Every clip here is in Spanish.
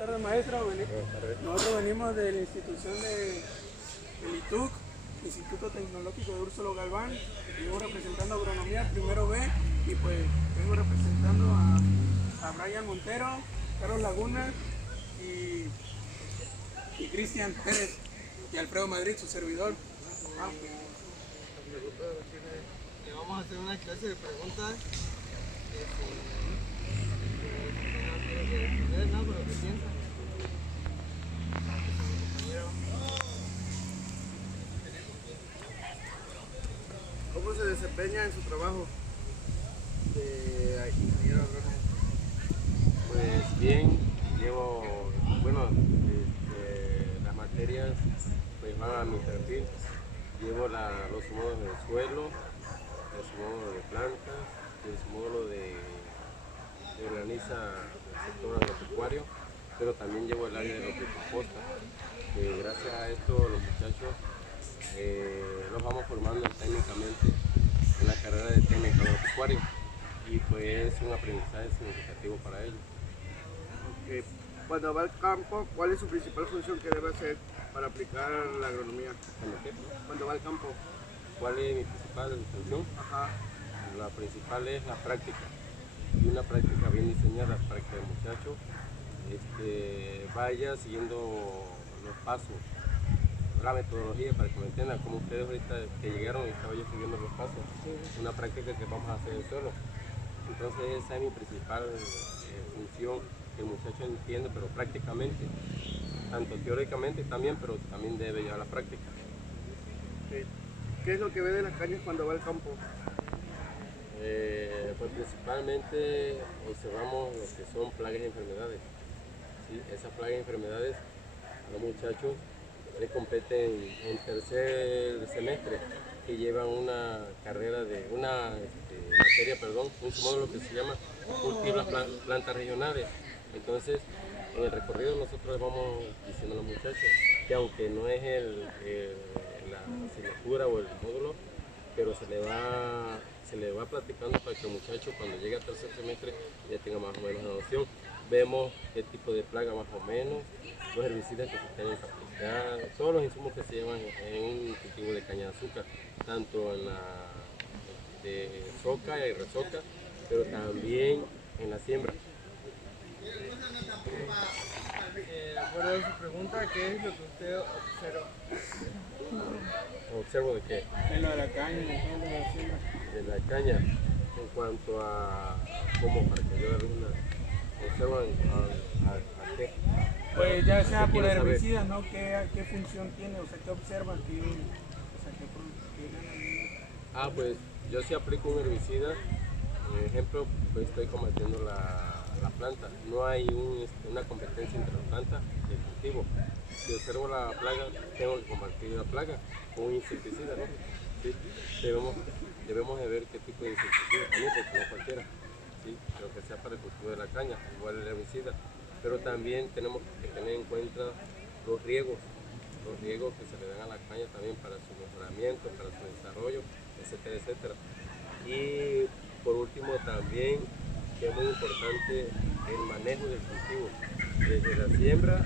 Buenas tardes, maestro. Nosotros venimos de la institución del ITUC, Instituto Tecnológico de Úrsulo Galván. Vengo representando agronomía primero B y pues vengo representando a Brian Montero, Carlos Laguna y Cristian Pérez y Alfredo Madrid, su servidor. Le vamos a hacer una clase de preguntas. No, pero ¿qué piensa? ¿Cómo se desempeña en su trabajo de ingeniero agrónomo? Pues bien, llevo, las materias pues van a mi perfil. Llevo los módulos del suelo, los módulos de plantas, el módulo de organiza el sector agropecuario, pero también llevo el área de lo que composta. Gracias a esto los muchachos los vamos formando técnicamente en la carrera de técnico agropecuario y pues es un aprendizaje significativo para ellos. Okay. Cuando va al campo, ¿cuál es su principal función que debe hacer para aplicar la agronomía? Cuando va al campo. ¿Cuál es mi principal función? La principal es la práctica, y una práctica bien diseñada para que el muchacho vaya siguiendo los pasos, la metodología, para que me entiendan, como ustedes ahorita que llegaron y estaba yo siguiendo los pasos, una práctica que vamos a hacer en suelo. Entonces esa es mi principal función, que el muchacho entienda, pero prácticamente, tanto teóricamente también, pero también debe llevar la práctica. Okay. ¿Qué es lo que ve de las cañas cuando va al campo? Pues principalmente observamos lo que son plagas y enfermedades. ¿Sí? Esas plagas y enfermedades a los muchachos les competen en tercer semestre, que llevan una carrera de una un módulo que se llama cultivar las plantas regionales. Entonces en el recorrido nosotros les vamos diciendo a los muchachos que aunque no es la asignatura o el módulo, pero se le va platicando para que el muchacho cuando llegue al tercer semestre ya tenga más o menos una noción. Vemos qué tipo de plaga más o menos, los herbicidas que se tienen que aplicar, todos los insumos que se llevan en un cultivo de caña de azúcar, tanto en la de soca y resoca, pero también en la siembra. De acuerdo a su pregunta, ¿qué es lo que usted observa? ¿Observo de qué? En lo de la caña, De la caña, en cuanto a cómo, para que yo alguna observan a qué. pues ya sea por quiere herbicidas, ¿no? ¿Qué función tiene? O sea, ¿qué observan? ¿Qué ganan? Pues yo sí aplico un herbicida. Por ejemplo, pues estoy combatiendo la planta. No hay una competencia entre la planta y el cultivo. Si observo la plaga, tengo que combatir la plaga con un insecticida, ¿no? ¿Sí? Debemos de ver qué tipo de insecticida también, porque no cualquiera, ¿sí? Pero que sea para el cultivo de la caña, igual el herbicida. Pero también tenemos que tener en cuenta los riegos que se le dan a la caña también para su mejoramiento, para su desarrollo, etcétera, etcétera. Y por último también, que es muy importante, el manejo del cultivo, desde la siembra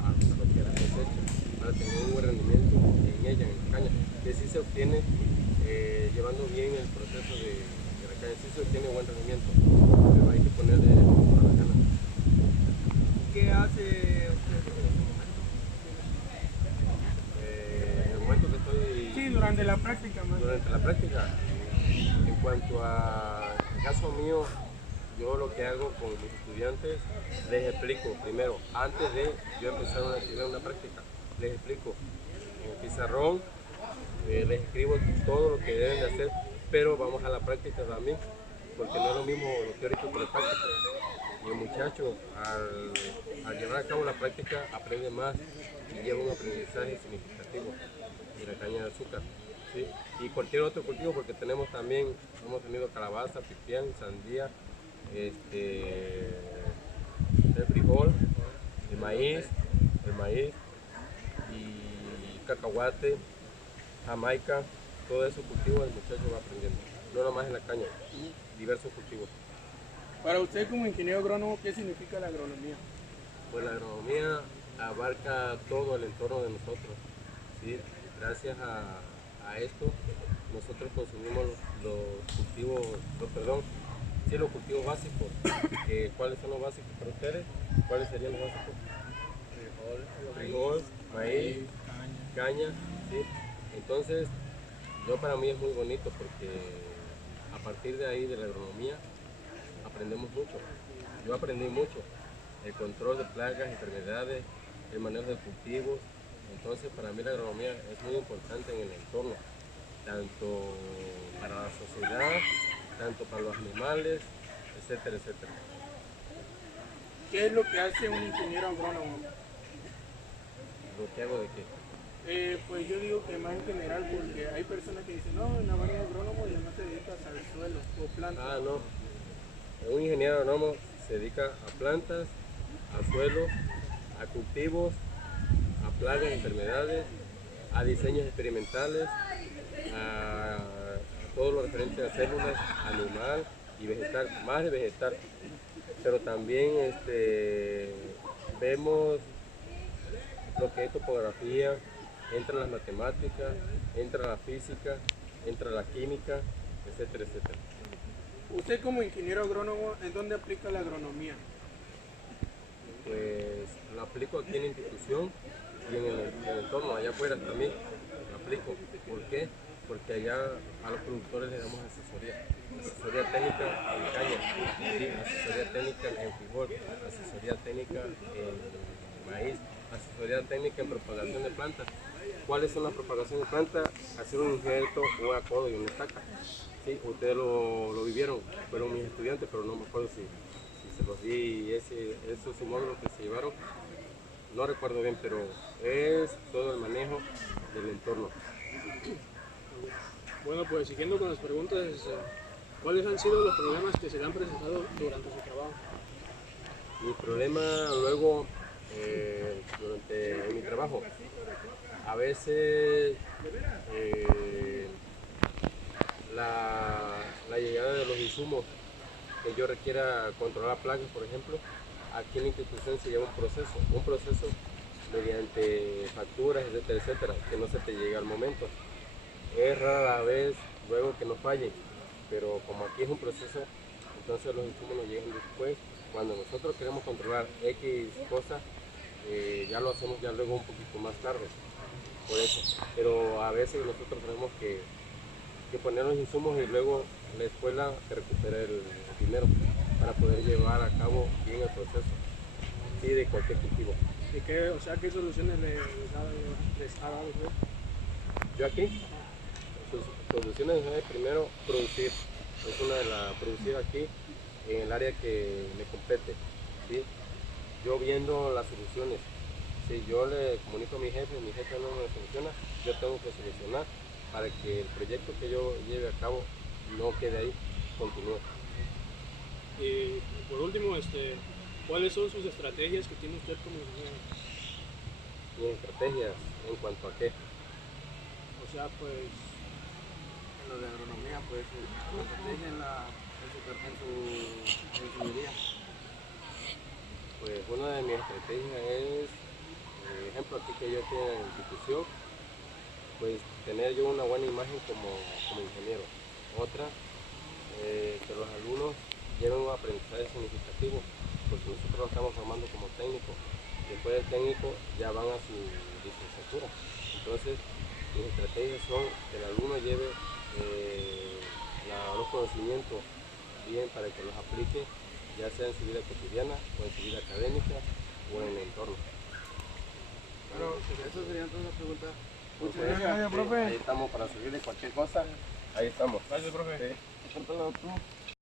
hasta lo que es la cosecha, para tener un buen rendimiento en ella, en la caña, que sí se obtiene llevando bien el proceso de la caña, sí se obtiene buen rendimiento, pero hay que ponerle a la gana. ¿Qué hace usted en ese momento? En el momento que estoy... Sí, durante la práctica, más. Durante la práctica, en cuanto a el caso mío, yo lo que hago con mis estudiantes, les explico primero, antes de yo empezar una práctica, les explico en el pizarrón, les escribo todo lo que deben de hacer, pero vamos a la práctica también, porque no es lo mismo lo teórico que lo práctico. Y el muchacho, al llevar a cabo la práctica, aprende más y lleva un aprendizaje significativo de la caña de azúcar. ¿Sí? Y cualquier otro cultivo, porque tenemos también, hemos tenido calabaza, pipián, sandía, el frijol, el maíz y cacahuate, jamaica, todo eso cultivo el muchacho va aprendiendo, no nomás en la caña, diversos cultivos. Para usted como ingeniero agrónomo, ¿qué significa la agronomía? Pues la agronomía abarca todo el entorno de nosotros. ¿Sí? Gracias a esto nosotros consumimos los cultivos, los cultivos básicos. ¿Cuáles son los básicos para ustedes? ¿Cuáles serían los básicos? Frijol, maíz, caña. ¿Sí? Entonces, para mí es muy bonito porque a partir de ahí, de la agronomía, aprendemos mucho. Yo aprendí mucho. El control de plagas, enfermedades, el manejo de cultivos. Entonces, para mí la agronomía es muy importante en el entorno, tanto para la sociedad, tanto para los animales, etcétera, etcétera. ¿Qué es lo que hace un ingeniero agrónomo? ¿Lo que hago de qué? Pues yo digo que más en general, porque hay personas que dicen, no, un agrónomo ya no te dedicas al suelo o plantas. Ah, no. Un ingeniero agrónomo se dedica a plantas, a suelos, a cultivos, a plagas, enfermedades, a diseños experimentales, a todo lo referente a células, animal y vegetal, más de vegetal. Pero también vemos lo que es topografía, entra las matemáticas, entra la física, entra la química, etcétera, etcétera. Usted como ingeniero agrónomo, ¿en dónde aplica la agronomía? Pues lo aplico aquí en la institución y en el entorno, allá afuera también lo aplico. ¿Por qué? Porque allá a los productores les damos asesoría técnica en caña, ¿sí? Asesoría técnica en frijol, asesoría técnica en maíz, asesoría técnica en propagación de plantas. ¿Cuáles son las propagaciones de plantas? Hacer un injerto, un acodo y una estaca. Sí, ustedes lo vivieron, fueron mis estudiantes, pero no me acuerdo si se los di esos módulos que se llevaron. No recuerdo bien, pero es todo el manejo del entorno. Bueno, pues siguiendo con las preguntas, ¿cuáles han sido los problemas que se le han presentado durante su trabajo? Mi problema luego, durante mi trabajo, a veces la llegada de los insumos que yo requiera controlar plagas, por ejemplo, aquí en la institución se lleva un proceso mediante facturas, etcétera, etcétera, que no se te llega al momento. Es rara la vez luego que nos falle, pero como aquí es un proceso, entonces los insumos nos llegan después. Cuando nosotros queremos controlar X cosas, ya lo hacemos ya luego un poquito más tarde, por eso. Pero a veces nosotros tenemos que poner los insumos y luego la escuela te recupera el dinero para poder llevar a cabo bien el proceso, sí, de cualquier cultivo. ¿Y qué soluciones les ha dado usted? Yo aquí, soluciones es primero producir, es una de las producir aquí en el área que me compete, ¿sí? Yo viendo las soluciones, si yo le comunico a mi jefe no me soluciona, yo tengo que solucionar para que el proyecto que yo lleve a cabo no quede ahí, continúe. Y por último, ¿cuáles son sus estrategias que tiene usted como ingeniero? ¿Mis estrategias en cuanto a qué? O sea, pues, En lo de agronomía, pues la estrategia en su ingeniería. Pues una de mis estrategias es, por ejemplo, aquí que yo estoy en la institución, pues tener yo una buena imagen como ingeniero. Otra, que los alumnos lleven un aprendizaje significativo, porque nosotros lo estamos formando como técnico. Después del técnico ya van a su licenciatura. Entonces, mis estrategias son que el alumno lleve los conocimientos bien para que los aplique, ya sea en su vida cotidiana o en su vida académica o en el entorno. Bueno, esas serían todas las preguntas. Muchas gracias, profe. Ahí estamos para servirle cualquier cosa. Ahí estamos. gracias, profe. Sí.